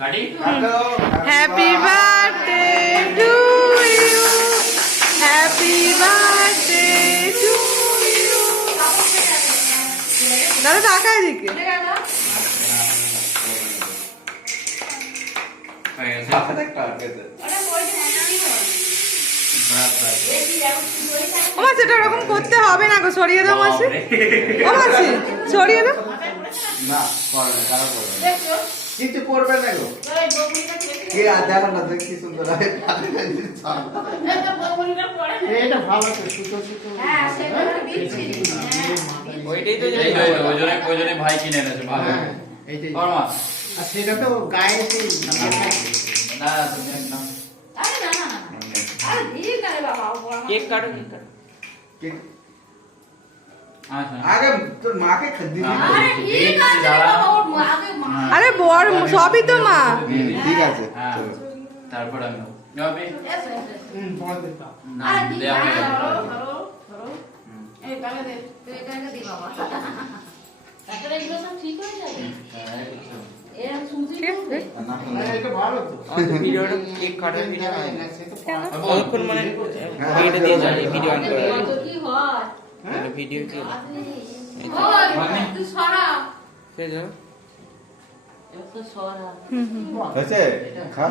Happy birthday to you, happy birthday to you. দাদা টাকা এদিকে। ও মাসি এটা ওরকম করতে হবে না গো, সরিয়ে দাও মাসি। ও মাসি সরিয়ে দাও। না করবে, কারো করবে কিছু করবে না গো। কে দেখো না দেখ কি সুন্দর হয়। এটা ভালো তো সুতো সুতো। হ্যাঁ সেটা দিচ্ছি। ওইটাই তো ওইজনে ভাই কিনে এনেছে ভালো। এইটাই। ফরমা আর সেটা তো গায়ে সেই না তুমি না। আরে না না না আরে ধীরে করে বাবা কেক কাটো, কেক কাটো। কেক আচ্ছা আগে তোর মাকে খাদ্দি দিবি। আরে ঠিক আছে বাবা ওর আগে মা আরে বর সবই তো মা। ঠিক আছে হ্যাঁ চলো। তারপর আমি যাবে পরে দিতা। না আরে ঠিক দেয়া আছে হবে। ধরো এই টাকা দে তুই টাকা দি বাবা টাকা এগুলো সব ঠিক হয়ে যাবে এরকম সুজি করবে না এটা ভালো তো। আমাদের ভিডিওটা কেক কাটার ভিডিও হয় না কেন? কতক্ষণ মানে ভিডিওটা দিয়ে যায় ভিডিও অন করে কত কি হয় ভিডিও কি ওই তুই সরা ফের যাও এত সরা হয়েছে খা